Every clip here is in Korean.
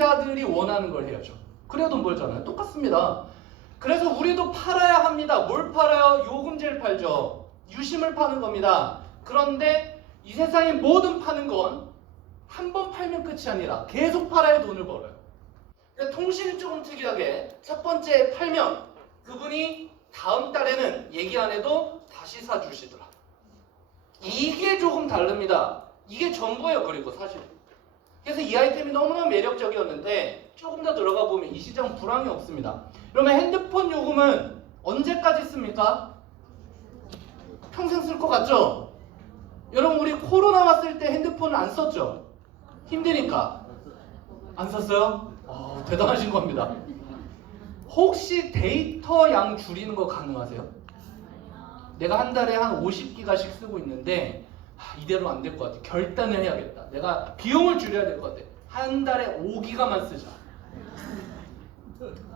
자들이 원하는 걸 해야죠. 그래야 돈 벌잖아요. 똑같습니다. 그래서 우리도 팔아야 합니다. 뭘 팔아요? 요금제를 팔죠. 유심을 파는 겁니다. 그런데 이 세상의 모든 파는 건 한 번 팔면 끝이 아니라 계속 팔아야 돈을 벌어요. 그러니까 통신은 조금 특이하게 첫 번째 팔면 그분이 다음 달에는 얘기 안 해도 다시 사주시더라. 이게 조금 다릅니다. 이게 전부예요. 그리고 사실. 그래서 이 아이템이 너무나 매력적이었는데 조금 더 들어가 보면 이 시장은 불황이 없습니다. 그러면 핸드폰 요금은 언제까지 씁니까? 평생 쓸 것 같죠? 여러분 우리 코로나 왔을 때 핸드폰을 안 썼죠? 힘드니까. 안 썼어요? 대단하신 겁니다. 혹시 데이터 양 줄이는 거 가능하세요? 내가 한 달에 한 50기가씩 쓰고 있는데 이대로 안 될 것 같아. 결단을 해야겠다. 내가 비용을 줄여야 될 것 같아. 한 달에 5기가만 쓰자.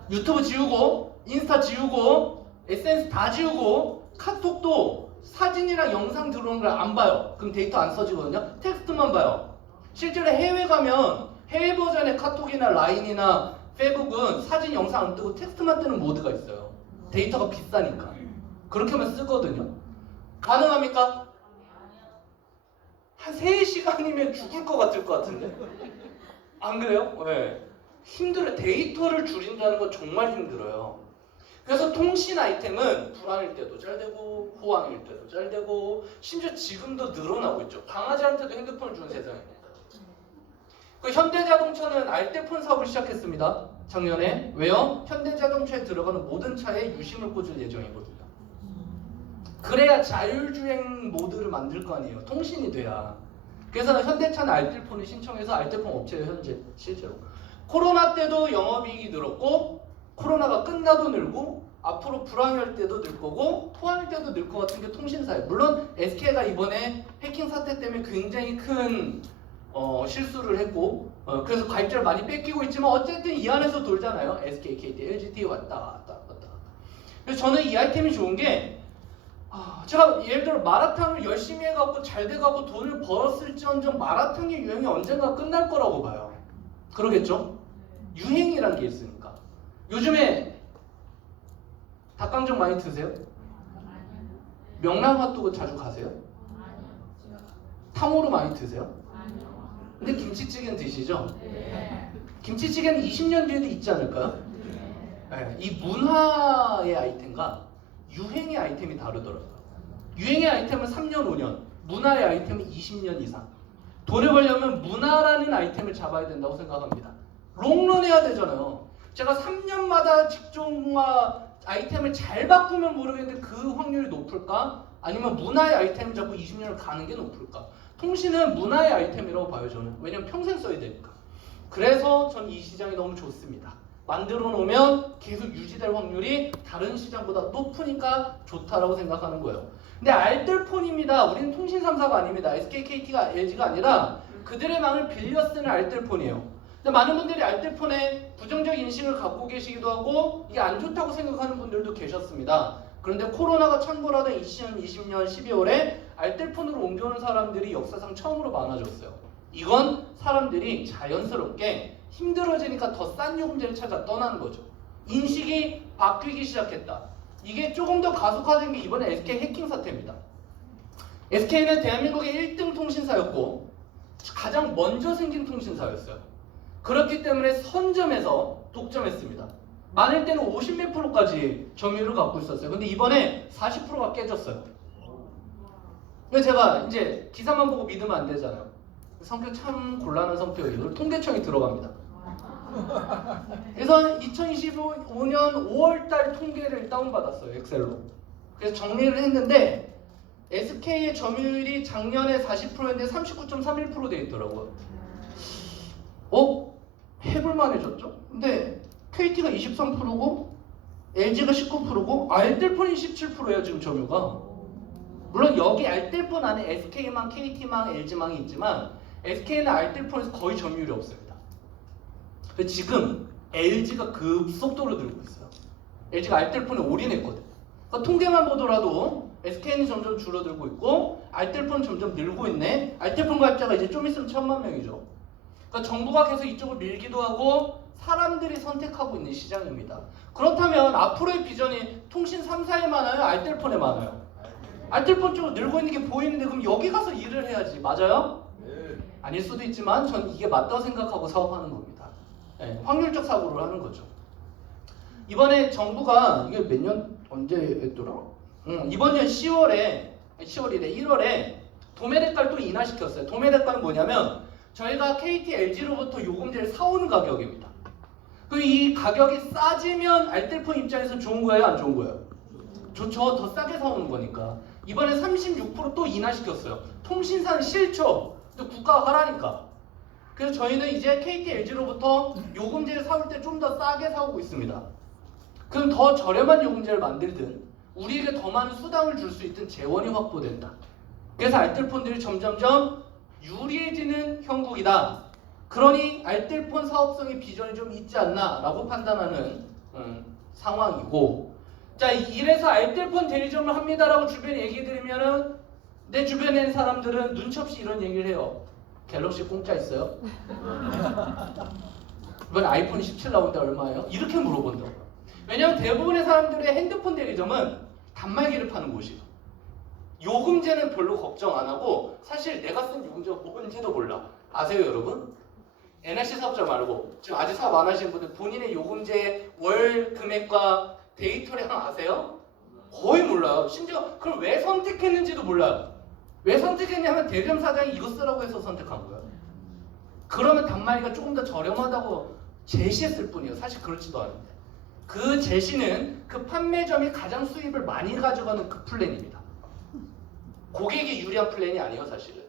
유튜브 지우고 인스타 지우고 SNS 다 지우고 카톡도 사진이랑 영상 들어오는 걸 안 봐요. 그럼 데이터 안 써지거든요. 텍스트만 봐요. 실제로 해외 가면 해외 버전의 카톡이나 라인이나 페북은 사진 영상 안 뜨고 텍스트만 뜨는 모드가 있어요. 데이터가 비싸니까. 그렇게만 쓰거든요. 가능합니까? 한 3시간이면 죽을 것 같을 것 같은데. 안 그래요? 네. 힘들어요. 데이터를 줄인다는 건 정말 힘들어요. 그래서 통신 아이템은 불황일 때도 잘 되고 호황일 때도 잘 되고 심지어 지금도 늘어나고 있죠. 강아지한테도 핸드폰을 주는 세상입니다. 그 현대자동차는 알뜰폰 사업을 시작했습니다. 작년에. 왜요? 현대자동차에 들어가는 모든 차에 유심을 꽂을 예정이거든요. 그래야 자율주행 모드를 만들 거 아니에요. 통신이 돼야. 그래서 현대차는 알뜰폰을 신청해서 알뜰폰 업체에 현재 실제로 코로나 때도 영업이익이 늘었고 코로나가 끝나도 늘고 앞으로 불황일 때도 늘 거고 토황일 때도 늘 것 같은 게 통신사예요. 물론 SK가 이번에 해킹 사태 때문에 굉장히 큰 실수를 했고 그래서 가입자를 많이 뺏기고 있지만 어쨌든 이 안에서 돌잖아요. SK, KT, LGT 왔다 갔다. 그래서 저는 이 아이템이 좋은 게 제가 예를 들어 마라탕을 열심히 해갖고 잘 돼가고 돈을 벌었을지언정 마라탕의 유행이 언젠가 끝날 거라고 봐요. 그러겠죠? 유행이란 게 있으니까. 요즘에 닭강정 많이 드세요? 명란핫도그 자주 가세요? 탕후루 많이 드세요? 근데 김치찌개는 드시죠? 김치찌개는 20년 뒤에도 있지 않을까요? 네, 이 문화의 아이템과 유행의 아이템이 다르더라고요. 유행의 아이템은 3년, 5년, 문화의 아이템은 20년 이상. 돈을 벌려면 문화라는 아이템을 잡아야 된다고 생각합니다. 롱런 해야 되잖아요. 제가 3년마다 직종과 아이템을 잘 바꾸면 모르겠는데 그 확률이 높을까? 아니면 문화의 아이템을 잡고 20년을 가는 게 높을까? 통신은 문화의 아이템이라고 봐요, 저는. 왜냐면 평생 써야 되니까. 그래서 전 이 시장이 너무 좋습니다. 만들어 놓으면 계속 유지될 확률이 다른 시장보다 높으니까 좋다라고 생각하는 거예요. 근데 알뜰폰입니다. 우리는 통신 3사가 아닙니다. SK, KT가, LG가 아니라 그들의 망을 빌려 쓰는 알뜰폰이에요. 근데 많은 분들이 알뜰폰에 부정적 인식을 갖고 계시기도 하고 이게 안 좋다고 생각하는 분들도 계셨습니다. 그런데 코로나가 창궐하던 2020년 12월에 알뜰폰으로 옮겨오는 사람들이 역사상 처음으로 많아졌어요. 이건 사람들이 자연스럽게 힘들어지니까 더 싼 요금제를 찾아 떠나는 거죠. 인식이 바뀌기 시작했다. 이게 조금 더 가속화된 게 이번에 SK 해킹 사태입니다. SK는 대한민국의 1등 통신사였고 가장 먼저 생긴 통신사였어요. 그렇기 때문에 선점에서 독점했습니다. 많을 때는 50몇 프로까지 점유율을 갖고 있었어요. 근데 이번에 40%가 깨졌어요. 근데 제가 이제 기사만 보고 믿으면 안 되잖아요. 성격 참 곤란한 성격이에요. 통계청이 들어갑니다. 그래서 2025년 5월달 통계를 다운받았어요. 엑셀로. 그래서 정리를 했는데 SK의 점유율이 작년에 40%였는데 39.31% 돼 있더라고요. 해볼만해졌죠? 근데 KT가 23%고 LG가 19%고 알뜰폰이 17%예요 지금 점유가. 물론 여기 알뜰폰 안에 SK망, KT망, LG망이 있지만 SK는 알뜰폰에서 거의 점유율이 없습니다. 지금 LG가 급속도로 늘고 있어요. LG가 알뜰폰에 올인했거든. 그러니까 통계만 보더라도 SK는 점점 줄어들고 있고 알뜰폰 점점 늘고 있네. 알뜰폰 가입자가 이제 좀 있으면 1000만 명이죠. 그러니까 정부가 계속 이쪽을 밀기도 하고 사람들이 선택하고 있는 시장입니다. 그렇다면 앞으로의 비전이 통신 3사에 많아요? 알뜰폰에 많아요? 알뜰폰 쪽으로 늘고 있는 게 보이는데 그럼 여기 가서 일을 해야지. 맞아요? 네. 아닐 수도 있지만 전 이게 맞다고 생각하고 사업하는 겁니다. 네, 확률적 사고를 하는 거죠. 이번에 정부가 이게 몇 년 언제 했더라? 이번 년 10월이래 1월에 도매대가를 또 인하시켰어요. 도매대가는 뭐냐면 저희가 KT, LG로부터 요금제를 사오는 가격입니다. 그 이 가격이 싸지면 알뜰폰 입장에서 좋은 거예요, 안 좋은 거예요? 좋죠. 더 싸게 사오는 거니까. 이번에 36% 또 인하시켰어요. 통신사는 싫죠. 근데 국가가 하라니까. 그래서 저희는 이제 KT, LG로부터 요금제를 사올 때 좀 더 싸게 사오고 있습니다. 그럼 더 저렴한 요금제를 만들든 우리에게 더 많은 수당을 줄 수 있든 재원이 확보된다. 그래서 알뜰폰들이 점점점 유리해지는 형국이다. 그러니 알뜰폰 사업성의 비전이 좀 있지 않나 라고 판단하는 상황이고, 자, 이래서 알뜰폰 대리점을 합니다라고 주변에 얘기해드리면은 내 주변에 있는 사람들은 눈치 없이 이런 얘기를 해요. 갤럭시 공짜 있어요? 이번 아이폰 17 나온데 얼마예요? 이렇게 물어본다고. 왜냐면 대부분의 사람들의 핸드폰 대리점은 단말기를 파는 곳이에요. 요금제는 별로 걱정 안 하고 사실 내가 쓴 요금제가 뭔지도 몰라. 아세요 여러분? NRC 사업자 말고 지금 아직 사업 안 하시는 분들 본인의 요금제 월 금액과 데이터량 아세요? 거의 몰라요. 심지어 그걸 왜 선택했는지도 몰라요. 왜 선택했냐면 대리점 사장이 이거 쓰라고 해서 선택한 거예요. 그러면 단말기가 조금 더 저렴하다고 제시했을 뿐이에요. 사실 그렇지도 않은데. 그 제시는 그 판매점이 가장 수입을 많이 가져가는 그 플랜입니다. 고객이 유리한 플랜이 아니에요, 사실은.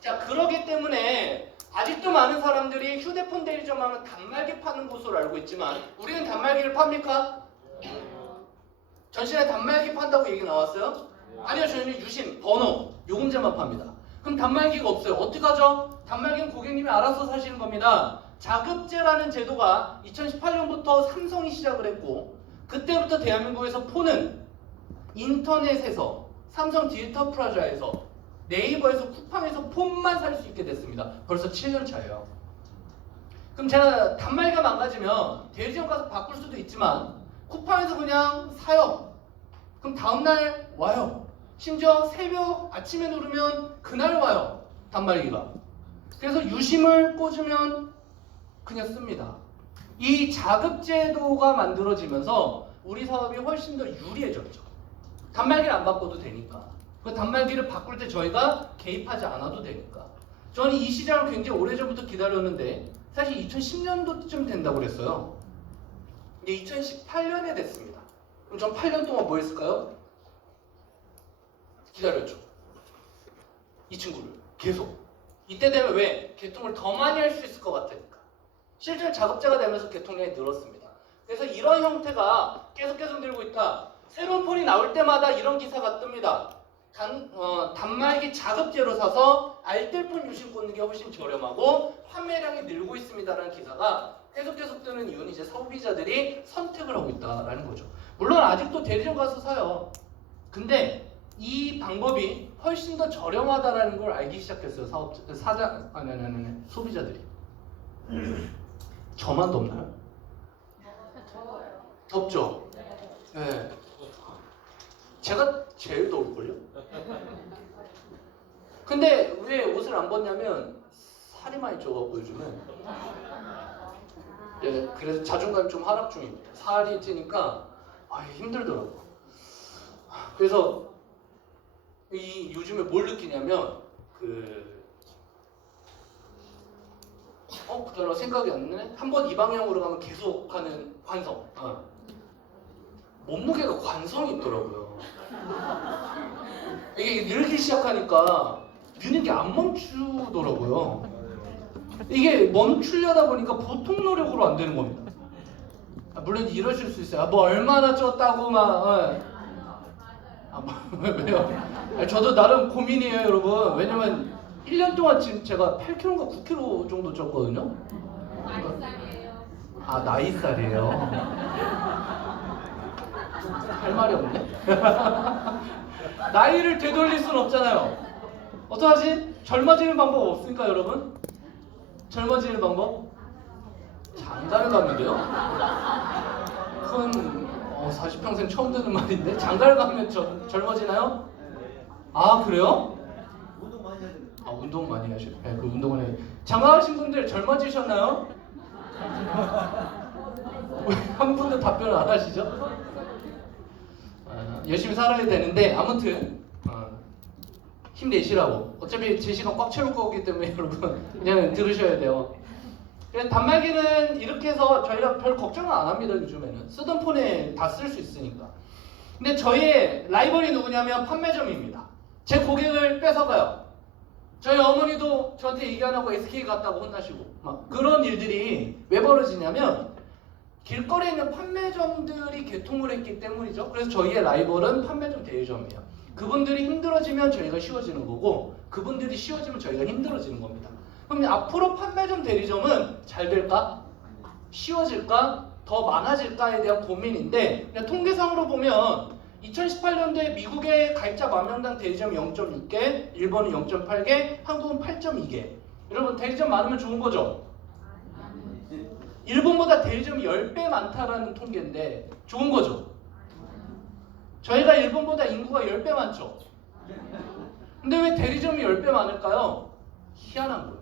자, 그러기 때문에 아직도 많은 사람들이 휴대폰 대리점 하면 단말기 파는 곳으로 알고 있지만 우리는 단말기를 팝니까? 전시회 단말기 판다고 얘기 나왔어요? 아니요, 저희는 유심, 번호, 요금제만 팝니다. 그럼 단말기가 없어요. 어떡하죠? 단말기는 고객님이 알아서 사시는 겁니다. 자급제라는 제도가 2018년부터 삼성이 시작을 했고 그때부터 대한민국에서 폰은 인터넷에서 삼성 디지털 프라자에서 네이버에서 쿠팡에서 폰만 살 수 있게 됐습니다. 벌써 7년 차예요. 그럼 제가 단말기가 망가지면 대리점 가서 바꿀 수도 있지만 쿠팡에서 그냥 사요. 그럼 다음날 와요. 심지어 새벽 아침에 누르면 그날 와요. 단말기가. 그래서 유심을 꽂으면 그냥 씁니다. 이 자급제도가 만들어지면서 우리 사업이 훨씬 더 유리해졌죠. 단말기를 안 바꿔도 되니까. 그 단말기를 바꿀 때 저희가 개입하지 않아도 되니까. 저는 이 시장을 굉장히 오래전부터 기다렸는데 사실 2010년도쯤 된다고 그랬어요. 근데 2018년에 됐습니다. 그럼 전 8년 동안 뭐 했을까요? 기다렸죠. 이 친구를 계속. 이때 되면 왜? 개통을 더 많이 할 수 있을 것 같으니까. 실제로 자급자가 되면서 개통량이 늘었습니다. 그래서 이런 형태가 계속 늘고 있다. 새로운 폰이 나올 때마다 이런 기사가 뜹니다. 단말기 자급제로 사서 알뜰폰 유심 꽂는 게 훨씬 저렴하고 판매량이 늘고 있습니다라는 기사가 계속 뜨는 이유는 이제 소비자들이 선택을 하고 있다라는 거죠. 물론 아직도 대리점 가서 사요. 근데 이 방법이 훨씬 더 저렴하다라는 걸 알기 시작했어요. 소비자들이. 저만 덥나요? 덥죠? 네. 제가 제일 더울걸요? 근데 왜 옷을 안 벗냐면 살이 많이 쪄갖고 요즘은. 네, 그래서 자존감이 좀 하락 중입니다. 살이 찌니까 힘들더라고. 그래서 요즘에 뭘 느끼냐면 그대로 생각이 안 나네. 한번 이 방향으로 가면 계속 가는 관성. 몸무게가 관성이 있더라고요. 이게 늘기 시작하니까 느는 게 안 멈추더라고요. 이게 멈추려다 보니까 보통 노력으로 안 되는 겁니다. 물론 이러실 수 있어요. 뭐 얼마나 쪘다고 막. 왜요? 저도 나름 고민이에요, 여러분. 왜냐면 1년 동안 지금 제가 8kg인가 9kg 정도 쪘거든요. 나이살이에요. 할 말이 없네. 나이를 되돌릴 순 없잖아요. 어떡하지? 젊어지는 방법 없습니까, 여러분? 젊어지는 방법? 장가를 가면요? 그건 40평생 처음 듣는 말인데 장가를 가면 젊어지나요? 아 그래요? 운동 많이 해야 됩니다. 아 운동 많이 하시고 그 운동을 해. 장가하신 분들 젊어지셨나요? 왜 한 분도 답변을 안 하시죠? 열심히 살아야 되는데 아무튼 힘내시라고. 어차피 제 시간 꽉 채울 거기 때문에 여러분 그냥 들으셔야 돼요. 그래서 단말기는 이렇게 해서 저희가 별 걱정은 안 합니다. 요즘에는 쓰던 폰에 다 쓸 수 있으니까. 근데 저희의 라이벌이 누구냐면 판매점입니다. 제 고객을 뺏어가요. 저희 어머니도 저한테 얘기 안 하고 SK 갔다고 혼나시고 막 그런 일들이 왜 벌어지냐면 길거리에 있는 판매점들이 개통을 했기 때문이죠. 그래서 저희의 라이벌은 판매점 대리점이에요. 그분들이 힘들어지면 저희가 쉬워지는 거고 그분들이 쉬워지면 저희가 힘들어지는 겁니다. 그럼 앞으로 판매점 대리점은 잘 될까? 쉬워질까? 더 많아질까에 대한 고민인데 그냥 통계상으로 보면 2018년도에 미국의 가입자 만명당 대리점이 0.6개, 일본은 0.8개, 한국은 8.2개. 여러분 대리점 많으면 좋은 거죠? 일본보다 대리점이 10배 많다라는 통계인데 좋은 거죠? 저희가 일본보다 인구가 10배 많죠? 근데 왜 대리점이 10배 많을까요? 희한한 거예요.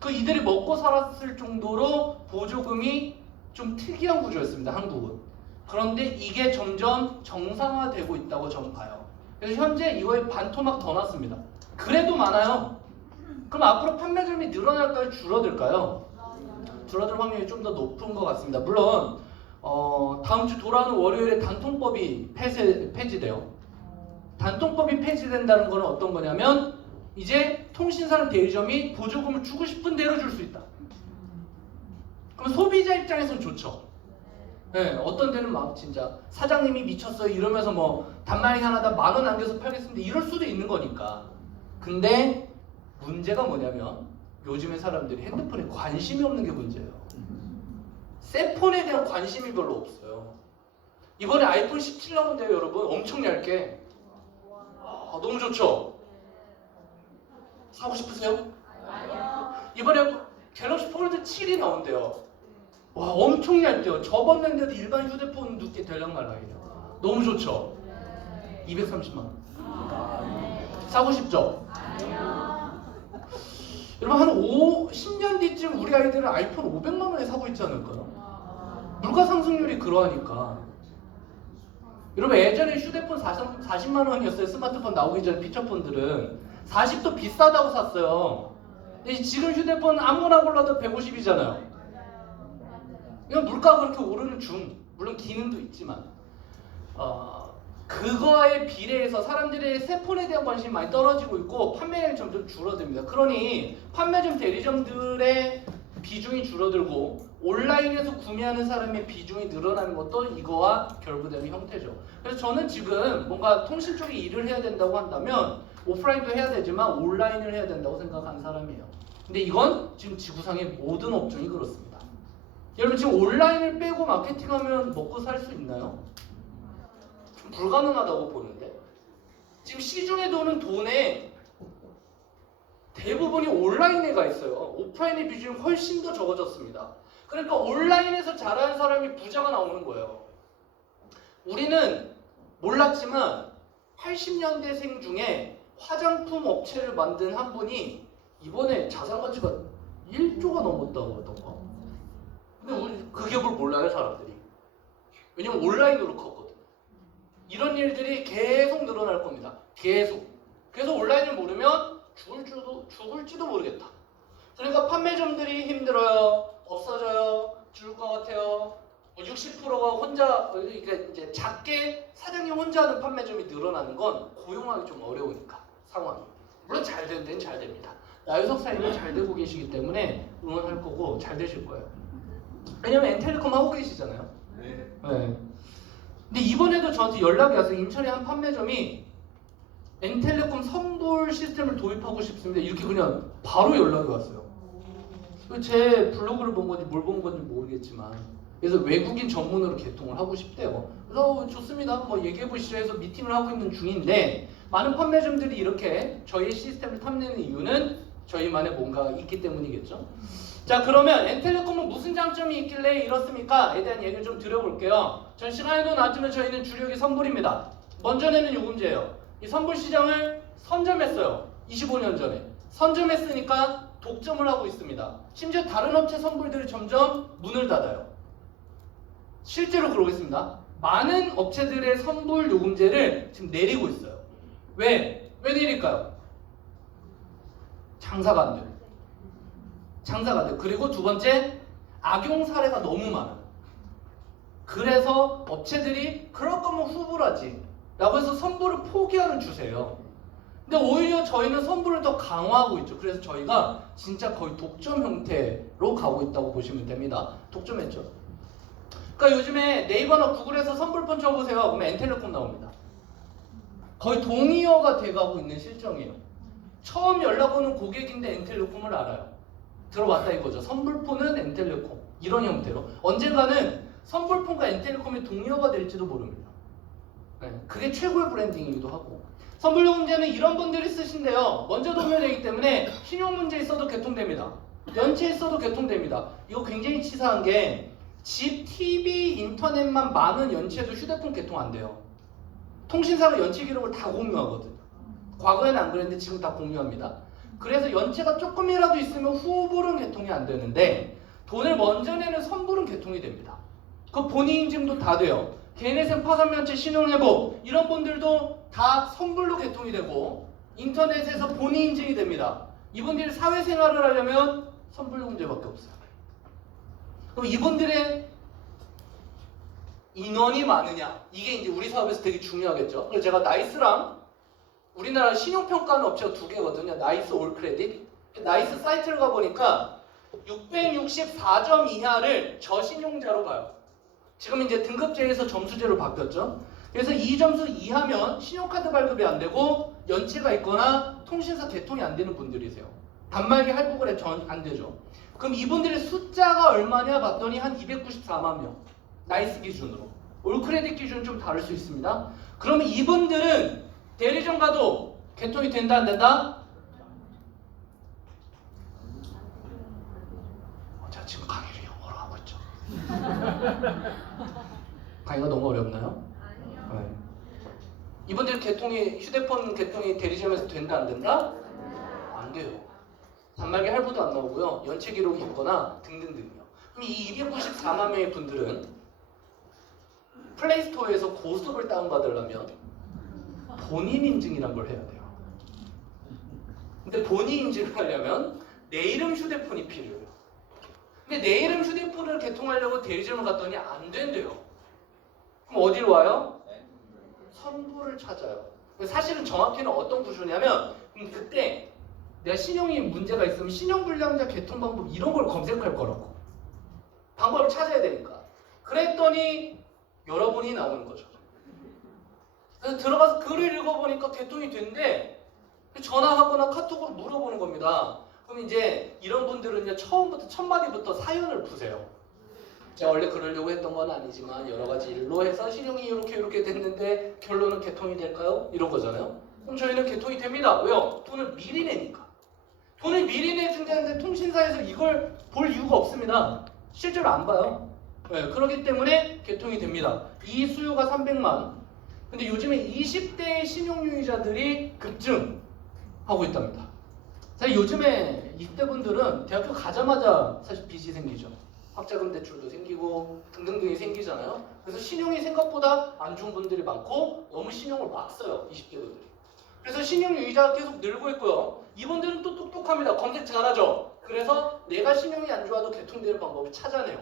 그 이들이 먹고 살았을 정도로 보조금이 좀 특이한 구조였습니다. 한국은. 그런데 이게 점점 정상화되고 있다고 저는 봐요. 그래서 현재 이거에 반토막 더 났습니다. 그래도 많아요. 그럼 앞으로 판매점이 늘어날까요? 줄어들까요? 줄어들 확률이 좀 더 높은 것 같습니다. 물론 다음 주 돌아오는 월요일에 단통법이 폐지돼요. 단통법이 폐지된다는 것은 어떤 거냐면 이제 통신사는 대리점이 보조금을 주고 싶은 대로 줄 수 있다. 그럼 소비자 입장에서는 좋죠. 네, 어떤 데는 막 진짜 사장님이 미쳤어요 이러면서 뭐 단말기 하나다 10,000원 남겨서 팔겠습니다 이럴 수도 있는 거니까. 근데 문제가 뭐냐면 요즘에 사람들이 핸드폰에 관심이 없는 게 문제예요. 셀폰에 대한 관심이 별로 없어요. 이번에 아이폰 17 나온대요 여러분. 엄청 얇게. 너무 좋죠? 사고 싶으세요? 이번에 갤럭시 폴드 7이 나온대요. 와 엄청 얇대요. 접었는데도 일반 휴대폰 두께 대략 말라요. 너무 좋죠? 230만 원. 사고 싶죠? 여러분 한 10년 뒤쯤 우리 아이들은 아이폰 500만 원에 사고 있지 않을까요? 물가 상승률이 그러하니까. 여러분 예전에 휴대폰 40만 원이었어요. 스마트폰 나오기 전 피처폰들은 40도 비싸다고 샀어요. 근데 지금 휴대폰 아무거나 골라도 150이잖아요. 이건 물가가 그렇게 오르는 중, 물론 기능도 있지만 그거에 비례해서 사람들의 새 폰에 대한 관심이 많이 떨어지고 있고 판매량이 점점 줄어듭니다. 그러니 판매점 대리점들의 비중이 줄어들고 온라인에서 구매하는 사람의 비중이 늘어나는 것도 이거와 결부되는 형태죠. 그래서 저는 지금 뭔가 통신 쪽에 일을 해야 된다고 한다면 오프라인도 해야 되지만 온라인을 해야 된다고 생각하는 사람이에요. 근데 이건 지금 지구상의 모든 업종이 그렇습니다. 여러분 지금 온라인을 빼고 마케팅하면 먹고 살 수 있나요? 좀 불가능하다고 보는데 지금 시중에 도는 돈의 대부분이 온라인에 가 있어요. 오프라인의 비중이 훨씬 더 적어졌습니다. 그러니까 온라인에서 잘하는 사람이 부자가 나오는 거예요. 우리는 몰랐지만 80년대생 중에 화장품 업체를 만든 한 분이 이번에 자산 가치가 1조가 넘었다고 하던가. 근데 그 기업을 몰라요 사람들이. 왜냐면 온라인으로 컸거든. 이런 일들이 계속 늘어날 겁니다. 계속. 그래서 온라인을 모르면 죽을지도 모르겠다. 그러니까 판매점들이 힘들어요. 없어져요. 죽을 것 같아요. 60%가 혼자, 그러니까 이제 작게 사장님 혼자 하는 판매점이 늘어나는 건 고용하기 좀 어려우니까 상황이. 물론 잘 되는 데는 잘 됩니다. 나유석 사님은 잘 되고 계시기 때문에 응원할 거고 잘 되실 거예요. 왜냐면 엔텔레콤 하고 계시잖아요. 네. 근데 이번에도 저한테 연락이 왔어요. 인천의 한 판매점이 엔텔레콤 선불 시스템을 도입하고 싶습니다. 이렇게 그냥 바로 연락이 왔어요. 제 블로그를 본 건지 뭘 본 건지 모르겠지만 그래서 외국인 전문으로 개통을 하고 싶대요. 그래서 좋습니다. 뭐 얘기해 보시죠 해서 미팅을 하고 있는 중인데 많은 판매점들이 이렇게 저희 시스템을 탐내는 이유는 저희만의 뭔가가 있기 때문이겠죠. 자, 그러면 엔텔레콤은 무슨 장점이 있길래 이렇습니까?에 대한 얘기를 좀 드려볼게요. 전 시간에도 나왔지만 저희는 주력이 선불입니다. 먼저 내는 요금제예요. 이 선불 시장을 선점했어요. 25년 전에. 선점했으니까 독점을 하고 있습니다. 심지어 다른 업체 선불들이 점점 문을 닫아요. 실제로 그러고 있습니다. 많은 업체들의 선불 요금제를 지금 내리고 있어요. 왜? 왜 내릴까요? 장사가 안 돼요. 장사가 안 돼요. 그리고 두 번째, 악용 사례가 너무 많아요. 그래서 업체들이 그럴 거면 후불하지 라고 해서 선불을 포기하는 추세예요. 근데 오히려 저희는 선불을 더 강화하고 있죠. 그래서 저희가 진짜 거의 독점 형태로 가고 있다고 보시면 됩니다. 독점했죠. 그러니까 요즘에 네이버나 구글에서 선불폰 쳐보세요. 그러면 엔텔레콤 나옵니다. 거의 동의어가 돼가고 있는 실정이에요. 처음 연락 오는 고객인데 엔텔레콤을 알아요. 들어왔다 이거죠. 선불폰은 엔텔레콤. 이런 형태로. 언젠가는 선불폰과 엔텔레콤이 동의어가 될지도 모릅니다. 네, 그게 최고의 브랜딩이기도 하고. 선불요금제는 이런 분들이 쓰신대요. 먼저 동의되기 때문에 신용 문제 있어도 개통됩니다. 연체 있어도 개통됩니다. 이거 굉장히 치사한 게 집, TV, 인터넷만 많은 연체도 휴대폰 개통 안 돼요. 통신사가 연체 기록을 다 공유하거든. 과거에는 안 그랬는데 지금 다 공유합니다. 그래서 연체가 조금이라도 있으면 후불은 개통이 안 되는데 돈을 먼저 내는 선불은 개통이 됩니다. 그 본인 인증도 다 돼요. 개인회생 파산면체 신용회복 이런 분들도 다 선불로 개통이 되고 인터넷에서 본인 인증이 됩니다. 이분들이 사회생활을 하려면 선불요금제밖에 없어요. 그럼 이분들의 인원이 많으냐? 이게 이제 우리 사업에서 되게 중요하겠죠. 그래서 제가 나이스랑 우리나라 신용평가하는 업체가 두 개거든요. 나이스 올크레딧. 나이스 사이트를 가보니까 664점 이하를 저신용자로 봐요. 지금 이제 등급제에서 점수제로 바뀌었죠. 그래서 이 점수 이하면 신용카드 발급이 안 되고 연체가 있거나 통신사 개통이 안 되는 분들이세요. 단말기 할부거래 전 안 되죠. 그럼 이분들의 숫자가 얼마냐 봤더니 한 294만 명. 나이스 기준으로. 올크레딧 기준은 좀 다를 수 있습니다. 그러면 이분들은 대리점 가도 개통이 된다 안 된다? 제가 지금 강의를 영어로 하고 있죠. 강의가 너무 어렵나요? 아니요. 네. 이분들 개통이 휴대폰 개통이 대리점에서 된다 안 된다? 안 돼요. 단말기 할부도 안 나오고요. 연체 기록이 있거나 등등등이요. 그럼 이 294만 명의 분들은 플레이스토어에서 고스톱을 다운받으려면 본인 인증이란 걸 해야 돼요. 근데 본인 인증을 하려면 내 이름 휴대폰이 필요해요. 근데 내 이름 휴대폰을 개통하려고 대리점을 갔더니 안 된대요. 그럼 어디로 와요? 선불을 찾아요. 사실은 정확히는 어떤 구조냐면 그때 내가 신용이 문제가 있으면 신용불량자 개통 방법 이런 걸 검색할 거라고. 방법을 찾아야 되니까. 그랬더니 여러분이 나오는 거죠. 그래서 들어가서 글을 읽어보니까 개통이 된대. 전화하거나 카톡으로 물어보는 겁니다. 그럼 이제 이런 분들은 처음부터 첫 마디부터 사연을 푸세요. 제가 원래 그러려고 했던 건 아니지만 여러 가지 일로 해서 신용이 이렇게 됐는데 결론은 개통이 될까요? 이런 거잖아요. 그럼 저희는 개통이 됩니다. 왜요? 돈을 미리 내니까. 돈을 미리 내준다는데 통신사에서 이걸 볼 이유가 없습니다. 실제로 안 봐요. 네, 그렇기 때문에 개통이 됩니다. 이 수요가 300만. 근데 요즘에 20대의 신용유의자들이 급증하고 있답니다. 사실 요즘에 20대 분들은 대학교 가자마자 사실 빚이 생기죠. 학자금 대출도 생기고 등등등이 생기잖아요. 그래서 신용이 생각보다 안 좋은 분들이 많고 너무 신용을 막 써요. 20대 분들이. 그래서 신용유의자가 계속 늘고 있고요. 이분들은 또 똑똑합니다. 검색 잘하죠. 그래서 내가 신용이 안 좋아도 개통되는 방법을 찾아내요.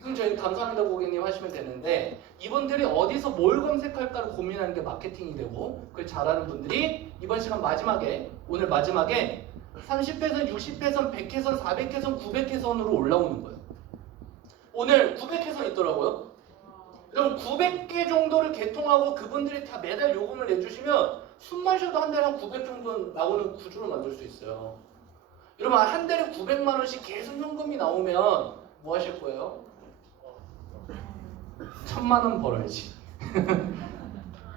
그럼 저희 감사합니다 고객님 하시면 되는데 이분들이 어디서 뭘 검색할까를 고민하는 게 마케팅이 되고 그걸 잘하는 분들이 이번 시간 마지막에 오늘 마지막에 30회선, 60회선, 100회선, 400회선, 900회선으로 올라오는 거예요. 오늘 900회선 있더라고요. 그럼 900개 정도를 개통하고 그분들이 다 매달 요금을 내주시면 숨만 쉬어도 한 달에 한 900 정도 나오는 구조를 만들 수 있어요. 여러분 한 달에 900만 원씩 계속 현금이 나오면 뭐 하실 거예요? 1000만 원 벌어야지.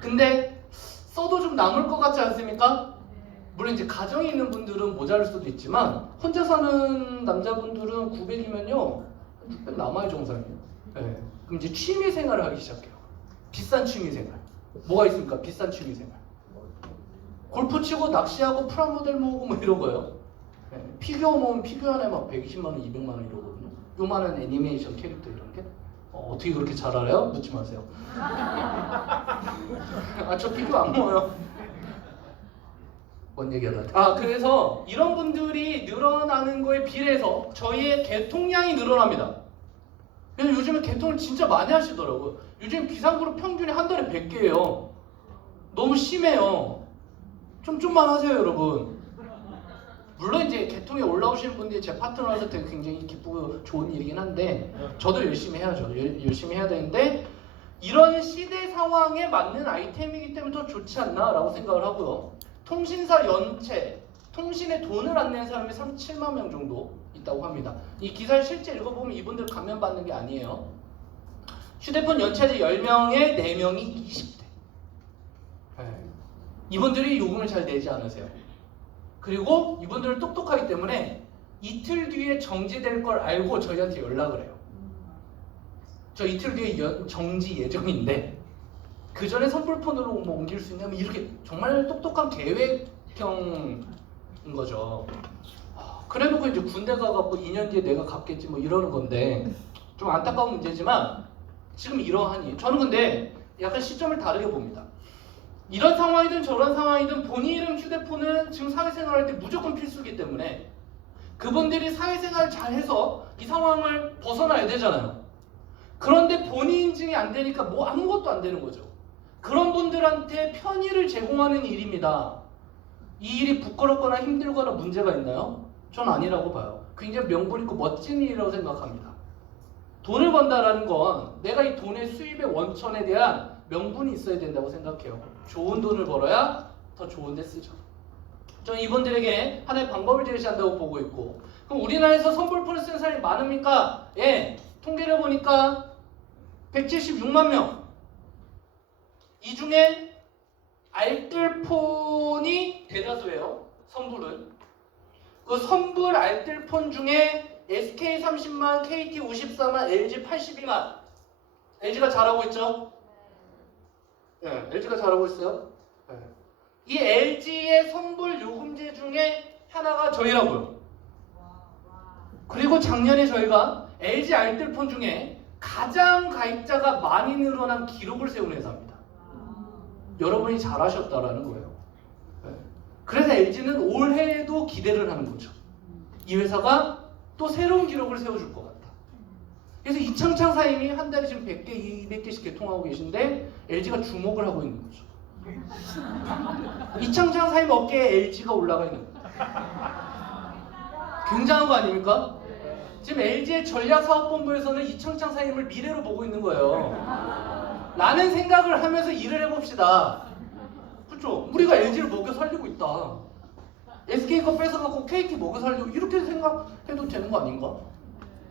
근데 써도 좀 남을 것 같지 않습니까? 물론 이제 가정이 있는 분들은 모자랄 수도 있지만 혼자 사는 남자분들은 900이면요 600 남아요 정상이에요. 네. 그럼 이제 취미 생활을 하기 시작해요. 비싼 취미 생활. 뭐가 있습니까? 비싼 취미 생활. 골프 치고 낚시하고 프라모델 모으고 뭐 이런 거요. 네. 피규어 모으면 피규어 하나에 막 120만 원, 200만 원 이러거든요. 요만한 애니메이션 캐릭터 이런 게. 어떻게 그렇게 잘 알아요? 묻지 마세요. 아, 저 피규어 안 모아요. 뭔 얘기하다. 그래서 이런 분들이 늘어나는 거에 비례해서 저희의 개통량이 늘어납니다. 그래서 요즘에 개통을 진짜 많이 하시더라고요. 요즘 비상그룹 평균이 한 달에 100개예요. 너무 심해요. 좀만 하세요, 여러분. 물론 이제 개통에 올라오시는 분들이 제 파트너라서 되게 굉장히 기쁘고 좋은 일이긴 한데 저도 열심히 해야죠. 열심히 해야 되는데 이런 시대 상황에 맞는 아이템이기 때문에 더 좋지 않나라고 생각을 하고요. 통신사 연체, 통신에 돈을 안 내는 사람이 37만 명 정도 있다고 합니다. 이 기사를 실제 읽어보면 이분들 감면받는 게 아니에요. 휴대폰 연체자 10명에 4명이 20대. 이분들이 요금을 잘 내지 않으세요. 그리고 이분들은 똑똑하기 때문에 이틀 뒤에 정지될 걸 알고 저희한테 연락을 해요. 저 이틀 뒤에 정지 예정인데 그 전에 선불폰으로 뭐 옮길 수 있냐면 이렇게 정말 똑똑한 계획형인 거죠. 그래놓고 이제 군대 가갖고 2년 뒤에 내가 갚겠지 뭐 이러는 건데 좀 안타까운 문제지만 지금 이러하니 저는 근데 약간 시점을 다르게 봅니다. 이런 상황이든 저런 상황이든 본인 이름 휴대폰은 지금 사회생활할 때 무조건 필수이기 때문에 그분들이 사회생활 잘해서 이 상황을 벗어나야 되잖아요. 그런데 본인 인증이 안 되니까 뭐 아무것도 안 되는 거죠. 그런 분들한테 편의를 제공하는 일입니다. 이 일이 부끄럽거나 힘들거나 문제가 있나요? 전 아니라고 봐요. 굉장히 명분 있고 멋진 일이라고 생각합니다. 돈을 번다라는 건 내가 이 돈의 수입의 원천에 대한 명분이 있어야 된다고 생각해요. 좋은 돈을 벌어야 더 좋은 데 쓰죠. 저는 이분들에게 하나의 방법을 제시한다고 보고 있고 그럼 우리나라에서 선불폰을 쓰는 사람이 많습니까? 예, 통계를 보니까 176만 명. 이 중에 알뜰폰이 대다수예요. 선불은. 그 선불 알뜰폰 중에 SK 30만, KT 54만, LG 82만. LG가 잘하고 있죠? 네, LG가 잘하고 있어요. 네. 이 LG의 선불 요금제 중에 하나가 저희라고요. 그리고 작년에 저희가 LG 알뜰폰 중에 가장 가입자가 많이 늘어난 기록을 세운 회사입니다. 여러분이 잘하셨다라는 거예요. 네. 그래서 LG는 올해에도 기대를 하는 거죠. 이 회사가 또 새로운 기록을 세워줄 것 같다. 그래서 이창창 사임이 한 달에 지금 100개, 200개씩 개통하고 계신데 LG가 주목을 하고 있는 거죠. 이창창 사임 어깨에 LG가 올라가 있는 거예요. 굉장한 거 아닙니까? 지금 LG의 전략사업본부에서는 이창창 사임을 미래로 보고 있는 거예요. 라는 생각을 하면서 일을 해봅시다. 그렇죠? 우리가 LG를 먹여 살리고 있다. SK 거 뺏어갖고 KT 먹여 살리고 이렇게 생각해도 되는 거 아닌가?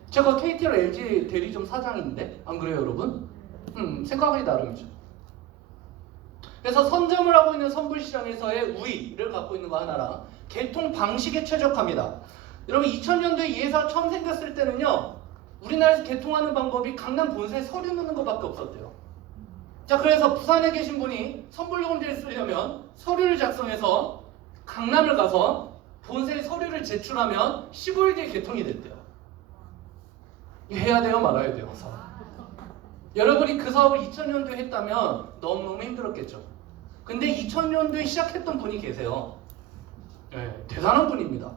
제가 KT랑 LG 대리점 사장인데 안 그래요 여러분? 생각이 나름이죠. 그래서 선점을 하고 있는 선불시장에서의 우위를 갖고 있는 거 하나랑 개통 방식에 최적합니다. 여러분 2000년도에 이 회사가 처음 생겼을 때는요 우리나라에서 개통하는 방법이 강남 본사에 서류 넣는 것밖에 없었대요. 자 그래서 부산에 계신 분이 선불요금제를 쓰려면 서류를 작성해서 강남을 가서 본사에 서류를 제출하면 15일 뒤에 개통이 됐대요. 해야 돼요 말아야 돼요 사업. 여러분이 그 사업을 2000년도에 했다면 너무너무 힘들었겠죠. 근데 2000년도에 시작했던 분이 계세요. 네, 대단한 분입니다.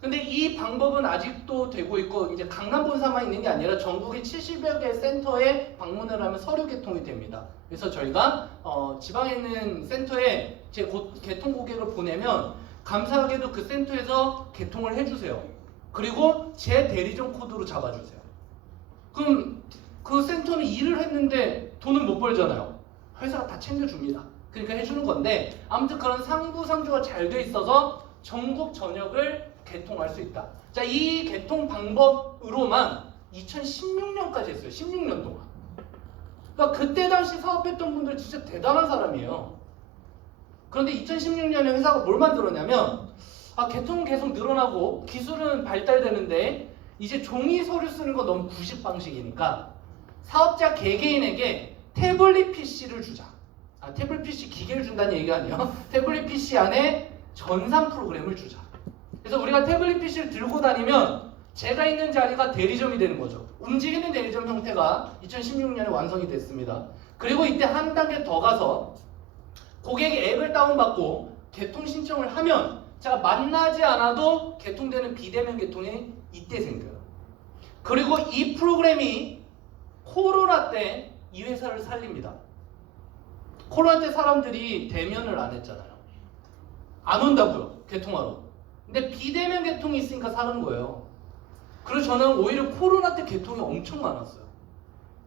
근데 이 방법은 아직도 되고 있고 이제 강남 본사만 있는 게 아니라 전국의 70여 개 센터에 방문을 하면 서류 개통이 됩니다. 그래서 저희가 지방에 있는 센터에 제 개통 고객을 보내면 감사하게도 그 센터에서 개통을 해주세요. 그리고 제 대리점 코드로 잡아주세요. 그럼 그 센터는 일을 했는데 돈은 못 벌잖아요. 회사가 다 챙겨줍니다. 그러니까 해주는 건데 아무튼 그런 상부상조가 잘 돼 있어서 전국 전역을 개통할 수 있다. 자, 이 개통 방법으로만 2016년까지 했어요. 16년 동안. 그러니까 그때 당시 사업했던 분들 진짜 대단한 사람이에요. 그런데 2016년에 회사가 뭘 만들었냐면 개통은 계속 늘어나고 기술은 발달되는데 이제 종이 서류 쓰는 거 너무 구식 방식이니까 사업자 개개인에게 태블릿 PC를 주자. 태블릿 PC 기계를 준다는 얘기가 아니에요. 태블릿 PC 안에 전산 프로그램을 주자. 그래서 우리가 태블릿 PC를 들고 다니면 제가 있는 자리가 대리점이 되는 거죠. 움직이는 대리점 형태가 2016년에 완성이 됐습니다. 그리고 이때 한 단계 더 가서 고객이 앱을 다운받고 개통 신청을 하면 제가 만나지 않아도 개통되는 비대면 개통이 이때 생겨요. 그리고 이 프로그램이 코로나 때 이 회사를 살립니다. 코로나 때 사람들이 대면을 안 했잖아요. 안 온다고요, 개통하러. 근데 비대면 개통이 있으니까 사는 거예요. 그래서 저는 오히려 코로나 때 개통이 엄청 많았어요.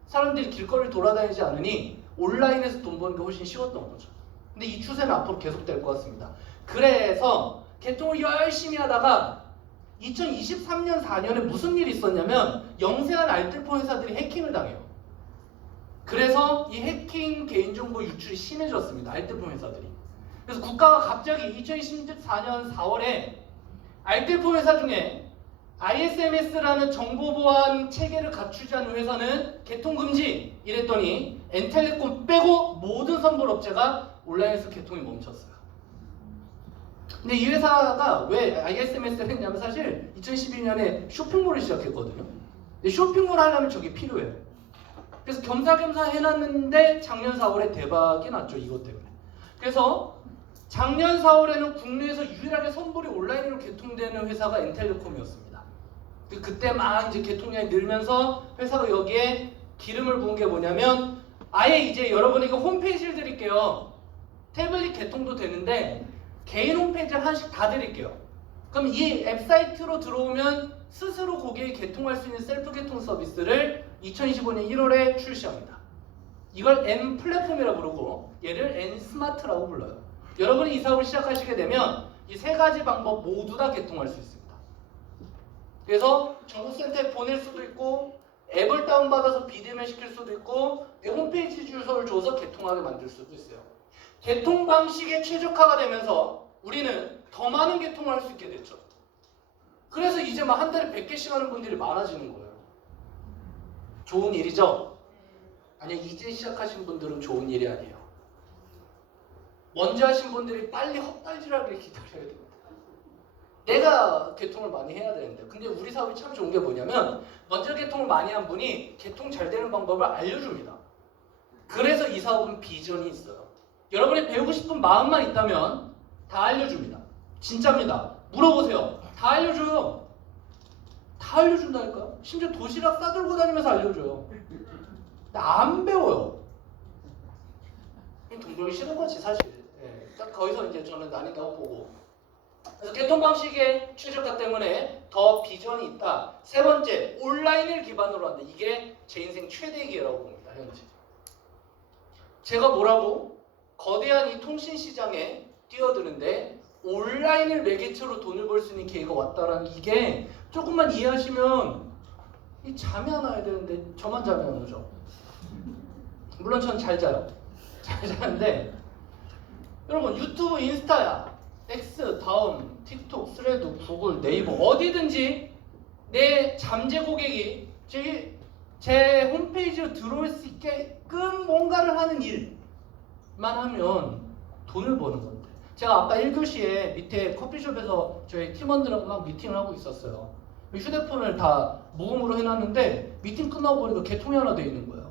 사람들이 길거리 돌아다니지 않으니 온라인에서 돈 버는 게 훨씬 쉬웠던 거죠. 근데 이 추세는 앞으로 계속될 것 같습니다. 그래서 개통을 열심히 하다가 2023년 4년에 무슨 일이 있었냐면 영세한 알뜰폰 회사들이 해킹을 당해요. 그래서 이 해킹 개인정보 유출이 심해졌습니다. 알뜰폰 회사들이. 그래서 국가가 갑자기 2014년 4월에 알뜰폰 회사 중에 ISMS라는 정보보안 체계를 갖추지 않은 회사는 개통금지 이랬더니 엔텔레콤 빼고 모든 선불업체가 온라인에서 개통이 멈췄어요. 근데 이 회사가 왜 ISMS를 했냐면 사실 2012년에 쇼핑몰을 시작했거든요. 근데 쇼핑몰 하려면 저게 필요해요. 그래서 겸사겸사 해놨는데 작년 4월에 대박이 났죠. 이것 때문에. 그래서 작년 4월에는 국내에서 유일하게 선불이 온라인으로 개통되는 회사가 엔텔레콤이었습니다. 그때 막 이제 개통량이 늘면서 회사가 여기에 기름을 부은 게 뭐냐면 아예 이제 여러분에게 홈페이지를 드릴게요. 태블릿 개통도 되는데 개인 홈페이지를 하나씩 다 드릴게요. 그럼 이 앱사이트로 들어오면 스스로 고객이 개통할 수 있는 셀프 개통 서비스를 2025년 1월에 출시합니다. 이걸 N 플랫폼이라고 부르고 얘를 N 스마트라고 불러요. 여러분이 이 사업을 시작하시게 되면 이 세 가지 방법 모두 다 개통할 수 있습니다. 그래서 정보센터에 보낼 수도 있고 앱을 다운받아서 비대면 시킬 수도 있고 내 홈페이지 주소를 줘서 개통하게 만들 수도 있어요. 개통 방식에 최적화가 되면서 우리는 더 많은 개통을 할 수 있게 됐죠. 그래서 이제 막 한 달에 100개씩 하는 분들이 많아지는 거예요. 좋은 일이죠? 아니요, 이제 시작하신 분들은 좋은 일이 아니에요. 먼저 하신 분들이 빨리 헛발질하게 기다려야 됩니다. 내가 개통을 많이 해야 되는데 근데 우리 사업이 참 좋은 게 뭐냐면 먼저 개통을 많이 한 분이 개통 잘 되는 방법을 알려줍니다. 그래서 이 사업은 비전이 있어요. 여러분이 배우고 싶은 마음만 있다면 다 알려줍니다. 진짜입니다. 물어보세요. 다 알려줘요. 다 알려준다니까요. 심지어 도시락 싸들고 다니면서 알려줘요. 근데 안 배워요. 돈 벌기 싫은 거지 사실. 딱 거기서 이제 저는 난이다고 보고. 그래서 개통 방식의 최적화 때문에 더 비전이 있다. 세 번째, 온라인을 기반으로 한다. 이게 제 인생 최대 기회라고 봅니다. 현재. 제가 뭐라고? 거대한 이 통신 시장에 뛰어드는데 온라인을 매개체로 돈을 벌 수 있는 기회가 왔다라는 이게 조금만 이해하시면 이 잠이 안 와야 되는데 저만 잠이 안 오죠. 물론 전 잘 자요. 잘 자는데 여러분 유튜브, 인스타야, X, 다음, 틱톡, 스레드, 구글, 네이버 어디든지 내 잠재 고객이 제 홈페이지로 들어올 수 있게끔 뭔가를 하는 일만 하면 돈을 버는 건데 제가 아까 1교시에 밑에 커피숍에서 저희 팀원들하고 막 미팅을 하고 있었어요. 휴대폰을 다 무음으로 해놨는데 미팅 끝나고 보니까 개통이 하나 돼 있는 거예요.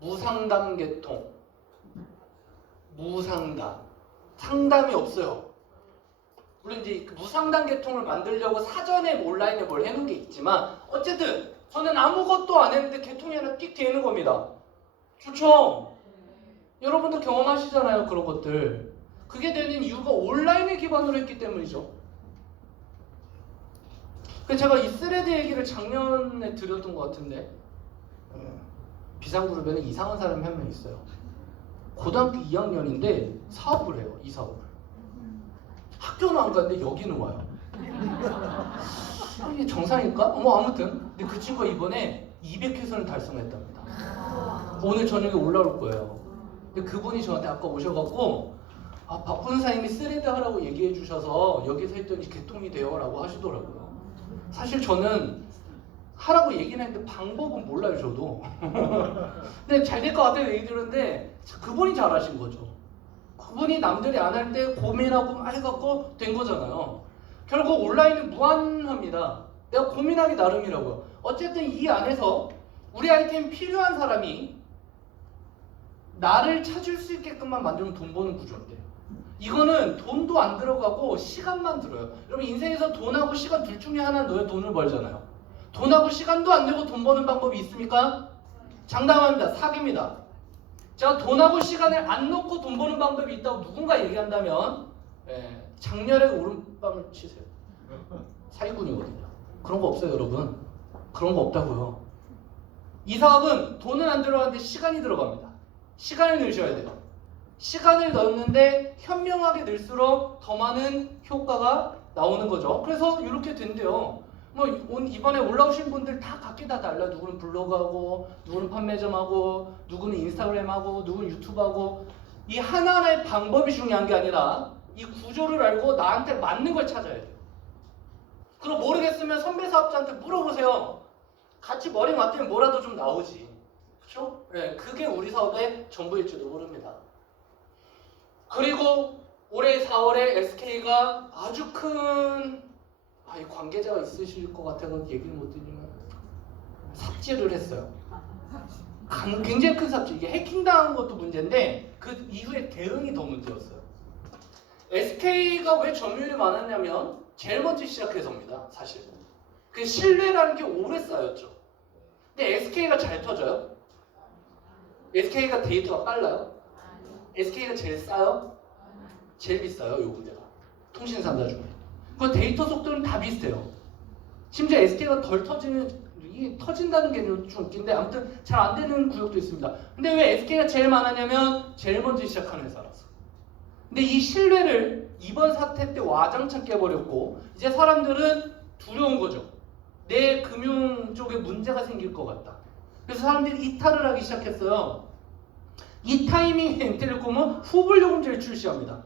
무상담 개통. 무상담. 상담이 없어요. 물론 이제 무상담 개통을 만들려고 사전에 온라인에 뭘 해놓은 게 있지만 어쨌든 저는 아무것도 안 했는데 개통이 하나 띡 되는 겁니다. 좋죠? 여러분도 경험하시잖아요. 그런 것들. 그게 되는 이유가 온라인을 기반으로 했기 때문이죠. 그래서 제가 이 스레드 얘기를 작년에 드렸던 것 같은데 비상그룹에는 이상한 사람이 한 명 있어요. 고등학교 2학년인데 사업을 해요. 이 사업을. 학교는 안 가는데 여기는 와요. 이게 정상일까? 아무튼 근데 그 친구가 이번에 200회선을 달성했답니다. 오늘 저녁에 올라올 거예요. 근데 그분이 저한테 아까 오셔갖고 아, 박 본사님이 스레드 하라고 얘기해 주셔서 여기서 했더니 개통이 돼요 라고 하시더라고요. 사실 저는 하라고 얘기는 했는데 방법은 몰라요 저도. 근데 잘 될 것 같아요 얘기 들었는데 그분이 잘하신 거죠. 그분이 남들이 안 할 때 고민하고 막 해갖고 된 거잖아요. 결국 온라인은 무한합니다. 내가 고민하기 나름이라고요. 어쨌든 이 안에서 우리 아이템 필요한 사람이 나를 찾을 수 있게끔만 만들면 돈 버는 구조인데 이거는 돈도 안 들어가고 시간만 들어요. 여러분 인생에서 돈하고 시간 둘 중에 하나는 넣어야 돈을 벌잖아요. 돈하고 시간도 안 되고 돈 버는 방법이 있습니까? 장담합니다. 사기입니다. 제가 돈하고 시간을 안 넣고 돈 버는 방법이 있다고 누군가 얘기한다면 장렬하게 오른밤을 치세요. 사기꾼이거든요. 그런 거 없어요 여러분. 그런 거 없다고요. 이 사업은 돈은 안 들어가는데 시간이 들어갑니다. 시간을 넣으셔야 돼요. 시간을 넣는데 현명하게 넣을수록 더 많은 효과가 나오는 거죠. 그래서 이렇게 된대요. 뭐 이번에 올라오신 분들 다 각기 다 달라. 누구는 블로그하고, 누구는 판매점하고, 누구는 인스타그램하고, 누구는 유튜브하고. 이 하나하나의 방법이 중요한 게 아니라 이 구조를 알고 나한테 맞는 걸 찾아야 돼요. 그럼 모르겠으면 선배 사업자한테 물어보세요. 같이 머리 맞대면 뭐라도 좀 나오지. 그렇죠? 네, 그게 우리 사업의 전부일지도 모릅니다. 그리고 올해 4월에 SK가 아주 큰 이 관계자가 있으실 것 같아서 얘기를 못 드리면 삽질을 했어요. 굉장히 큰 삽질. 이게 해킹당한 것도 문제인데 그 이후에 대응이 더 문제였어요. SK가 왜 점유율이 많았냐면 제일 먼저 시작해서입니다. 사실. 그 신뢰라는 게 오래 쌓였죠. 근데 SK가 잘 터져요? SK가 데이터가 빨라요? SK가 제일 싸요? 제일 비싸요, 요 문제가. 통신 3사 중에. 그 데이터 속도는 다 비슷해요. 심지어 SK가 덜 터진다는 게 좀 웃긴데 아무튼 잘 안 되는 구역도 있습니다. 근데 왜 SK가 제일 많았냐면 제일 먼저 시작하는 회사라서. 근데 이 신뢰를 이번 사태 때 와장창 깨버렸고 이제 사람들은 두려운 거죠. 내 금융 쪽에 문제가 생길 것 같다. 그래서 사람들이 이탈을 하기 시작했어요. 이 타이밍에 엔텔레콤은 후불요금제를 출시합니다.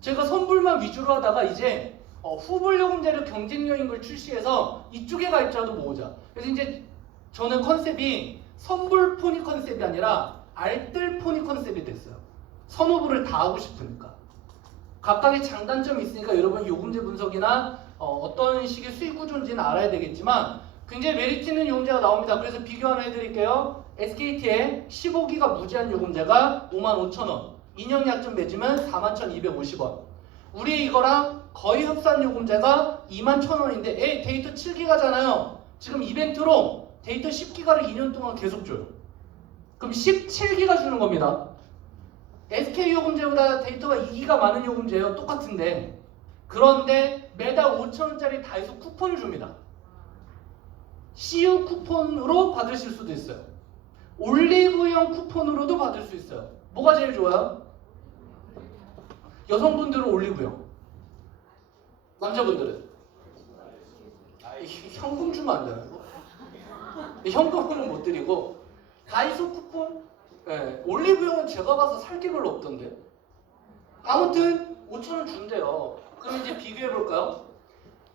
제가 선불만 위주로 하다가 이제 후불요금제를 경쟁력인 걸 출시해서 이쪽에 가입자도 모으자. 그래서 이제 저는 컨셉이 선불포니 컨셉이 아니라 알뜰포니 컨셉이 됐어요. 선호불을 다 하고 싶으니까. 각각의 장단점이 있으니까 여러분 요금제 분석이나 어떤 식의 수익 구조인지는 알아야 되겠지만 굉장히 메리트 있는 요금제가 나옵니다. 그래서 비교 하나 해드릴게요. SKT의 15기가 무제한 요금제가 55,000원, 2년 약정 맺으면 41,250원. 우리 이거랑 거의 흡사한 요금제가 21,000원인데 데이터 7기가잖아요. 지금 이벤트로 데이터 10기가를 2년 동안 계속 줘요. 그럼 17기가 주는 겁니다. SK 요금제보다 데이터가 2기가 많은 요금제예요. 똑같은데. 그런데 매달 5,000원짜리 다이소 쿠폰을 줍니다. CU 쿠폰으로 받으실 수도 있어요. 올리브영 쿠폰으로도 받을 수 있어요. 뭐가 제일 좋아요? 여성분들은 올리브영, 남자분들은 현금 주면 안 되나요? 현금은 못 드리고 다이소 쿠폰, 올리브영은 제가 가서 살 게 별로 없던데. 아무튼 5,000원 준대요. 그럼 이제 비교해 볼까요?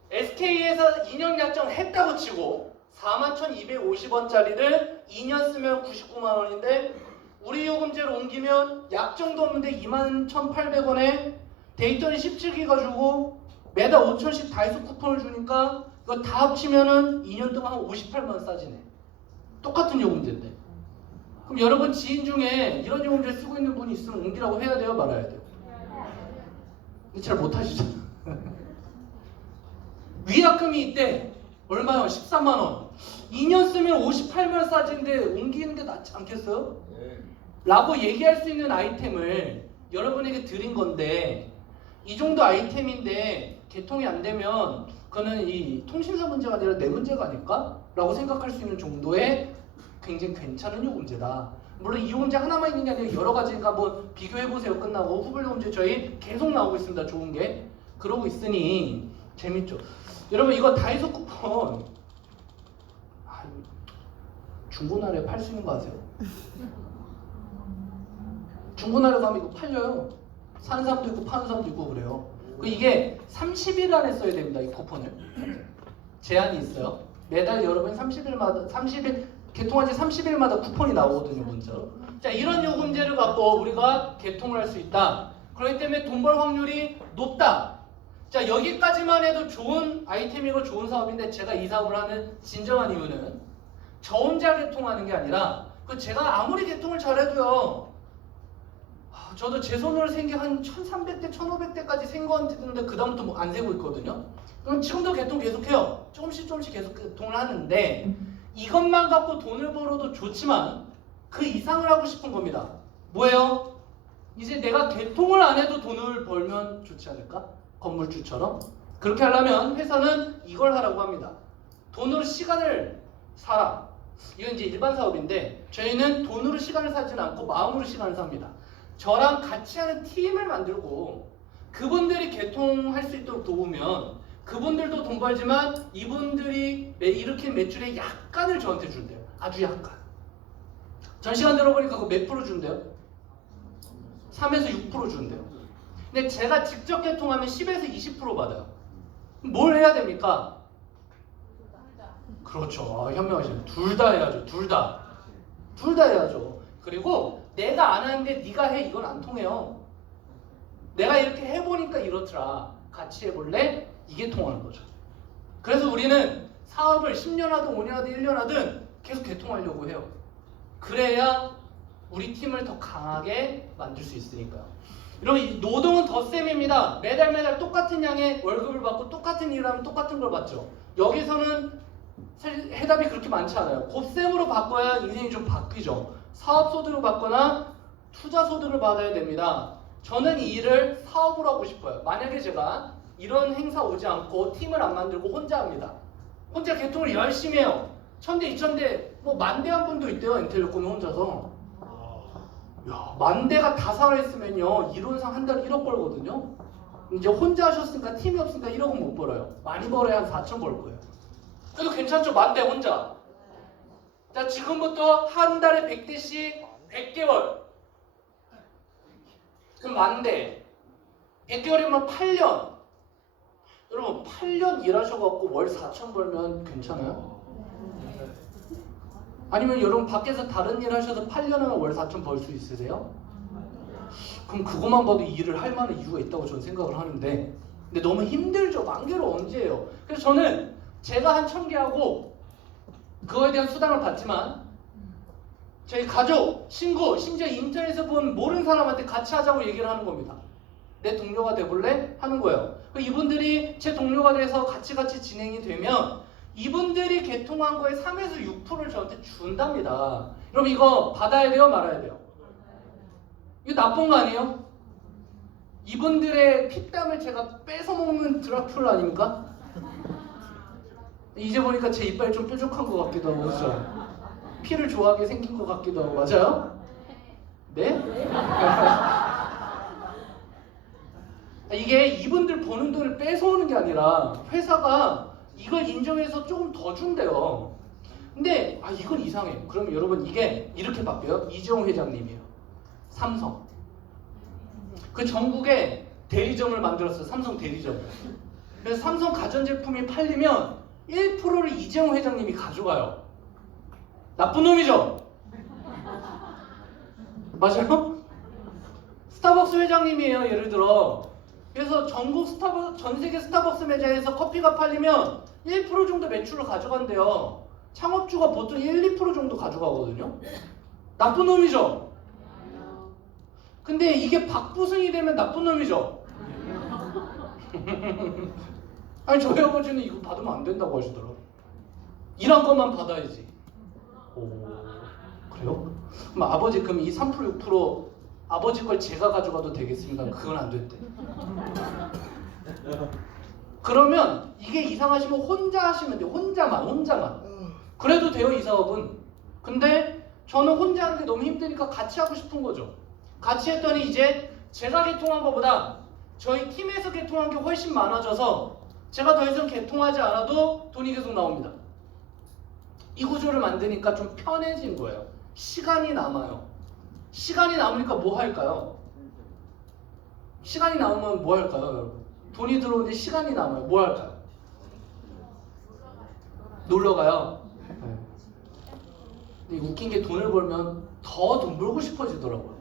SK에서 2년 약정 했다고 치고 41,250원짜리를 2년 쓰면 99만 원인데 우리 요금제로 옮기면 약정도 없는데 21,800원에 데이터는 17기가 주고 매달 5,000원씩 다이소 쿠폰을 주니까 이거 다 합치면은 2년 동안 한 58만 원 싸지네. 똑같은 요금제인데. 그럼 여러분 지인 중에 이런 요금제 쓰고 있는 분이 있으면 옮기라고 해야 돼요? 말아야 돼요? 근데 잘 못하시잖아. 위약금이 있대. 얼마요? 13만원. 2년 쓰면 58만 싸진데 옮기는 게 낫지 않겠어요? 라고 얘기할 수 있는 아이템을 여러분에게 드린 건데 이 정도 아이템인데 개통이 안 되면 그거는 이 통신사 문제가 아니라 내 문제가 아닐까? 라고 생각할 수 있는 정도의 굉장히 괜찮은 요금제다. 물론 이 요금제 하나만 있는 게 아니라 여러 가지니까 한번 비교해보세요. 끝나고 후불 요금제 저희 계속 나오고 있습니다. 좋은 게. 그러고 있으니 재밌죠. 여러분 이거 다이소 쿠폰 중고나라에 팔 수 있는 거 아세요? 중고나라 가면 이거 팔려요. 사는 사람도 있고 파는 사람도 있고 그래요. 이게 30일 안에 써야 됩니다. 이 쿠폰을. 제한이 있어요. 매달 여러분 30일 개통한 지 30일마다 쿠폰이 나오거든요. 먼저. 자, 이런 요금제를 갖고 우리가 개통을 할 수 있다. 그렇기 때문에 돈 벌 확률이 높다. 자, 여기까지만 해도 좋은 아이템이고 좋은 사업인데 제가 이 사업을 하는 진정한 이유는 저 혼자 개통하는 게 아니라 제가 아무리 개통을 잘해도요. 저도 제 손으로 생겨 한 1300대, 1500대까지 센 거 같은데 그 다음부터 뭐 안 세고 있거든요. 그럼 지금도 개통 계속해요. 조금씩 계속 개통을 하는데 이것만 갖고 돈을 벌어도 좋지만 그 이상을 하고 싶은 겁니다. 뭐예요? 이제 내가 개통을 안 해도 돈을 벌면 좋지 않을까? 건물주처럼. 그렇게 하려면 회사는 이걸 하라고 합니다. 돈으로 시간을 사라. 이건 이제 일반 사업인데 저희는 돈으로 시간을 사지는 않고 마음으로 시간을 삽니다. 저랑 같이 하는 팀을 만들고 그분들이 개통할 수 있도록 도우면 그분들도 돈 벌지만 이분들이 일으킨 매출의 약간을 저한테 준대요. 아주 약간. 전시관 들어보니까 그거 몇 프로 준대요? 3에서 6% 준대요. 근데 제가 직접 개통하면 10에서 20% 받아요. 뭘 해야 됩니까? 그렇죠. 현명하시네. 둘 다 해야죠. 둘 다 해야죠. 그리고 내가 안 하는데 네가 해. 이건 안 통해요. 내가 이렇게 해보니까 이렇더라. 같이 해볼래? 이게 통하는 거죠. 그래서 우리는 사업을 10년 하든 5년 하든 1년 하든 계속 개통하려고 해요. 그래야 우리 팀을 더 강하게 만들 수 있으니까요. 여러분, 이 노동은 덧셈입니다. 매달 똑같은 양의 월급을 받고 똑같은 일을 하면 똑같은 걸 받죠. 여기서는 사실 해답이 그렇게 많지 않아요. 곱셈으로 바꿔야 인생이 좀 바뀌죠. 사업소득을 받거나 투자소득을 받아야 됩니다. 저는 이 일을 사업으로 하고 싶어요. 만약에 제가 이런 행사 오지 않고 팀을 안 만들고 혼자 합니다. 혼자 개통을 열심히 해요. 1000대, 2000대, 뭐 10,000대 한 분도 있대요. 인텔레콤이 혼자서. 야, 10,000대가 다 살아있으면요. 이론상 한 달 1억 벌거든요. 이제 혼자 하셨으니까 팀이 없으니까 1억은 못 벌어요. 많이 벌어야 한 4천 벌 거예요. 그래도 괜찮죠? 10,000대 혼자. 자, 지금부터 한 달에 100대씩 100개월. 그럼 10,000대. 100개월이면 8년. 여러분, 8년 일하셔갖고 월 4천 벌면 괜찮아요? 아니면 여러분 밖에서 다른 일 하셔서 8년 하면 월 4천 벌 수 있으세요? 그럼 그것만 봐도 이 일을 할 만한 이유가 있다고 저는 생각을 하는데, 근데 너무 힘들죠. 10,000개로 언제 해요? 그래서 저는 제가 한 1,000개 하고 그거에 대한 수당을 받지만 저희 가족, 친구, 심지어 인터넷에서 본 모르는 사람한테 같이 하자고 얘기를 하는 겁니다. 내 동료가 돼볼래? 하는 거예요. 이분들이 제 동료가 돼서 같이 진행이 되면 이분들이 개통한 거에 3에서 6%를 저한테 준답니다. 여러분, 이거 받아야 돼요? 말아야 돼요? 이거 나쁜 거 아니에요? 이분들의 피땀을 제가 뺏어먹는 드라큘라 아닙니까? 이제 보니까 제 이빨이 좀 뾰족한 것 같기도 하고, 그렇죠? 피를 좋아하게 생긴 것 같기도 하고. 맞아요? 네? 이게 이분들 버는 돈을 뺏어오는 게 아니라 회사가 이걸 인정해서 조금 더 준대요. 근데 이건 이상해요. 그러면 여러분, 이게 이렇게 바뀌어요. 이재용 회장님이에요. 삼성. 그 전국에 대리점을 만들었어요. 삼성 대리점을. 그래서 삼성 가전제품이 팔리면 1%를 이재용 회장님이 가져가요. 나쁜 놈이죠? 맞아요? 스타벅스 회장님이에요. 예를 들어. 그래서 전 세계 스타벅스 매장에서 커피가 팔리면 1% 정도 매출을 가져간대요. 창업주가 보통 1, 2% 정도 가져가거든요. 나쁜 놈이죠? 근데 이게 박부승이 되면 나쁜 놈이죠? 아니, 저희 아버지는 이거 받으면 안 된다고 하시더라고요. 일한 것만 받아야지. 오, 그래요? 그럼 이 3%, 6% 아버지 걸 제가 가져가도 되겠습니까? 그건 안 됐대. 그러면 이게 이상하시면 혼자 하시면 돼요. 혼자만. 그래도 돼요, 이 사업은. 근데 저는 혼자 하는 게 너무 힘드니까 같이 하고 싶은 거죠. 같이 했더니 이제 제가 개통한 것보다 저희 팀에서 개통한 게 훨씬 많아져서 제가 더 이상 개통하지 않아도 돈이 계속 나옵니다. 이 구조를 만드니까 좀 편해진 거예요. 시간이 남아요. 시간이 남으니까 뭐 할까요? 시간이 남으면 뭐 할까요, 여러분? 돈이 들어오는데 시간이 남아요. 뭐 할까요? 놀러 가요. 근데 웃긴 게 돈을 벌면 더 돈 벌고 싶어지더라고요.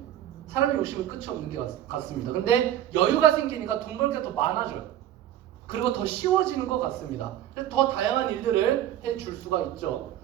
사람의 욕심은 끝이 없는 게 같습니다. 근데 여유가 생기니까 돈 벌 게 더 많아져요. 그리고 더 쉬워지는 것 같습니다. 그래서 더 다양한 일들을 해줄 수가 있죠.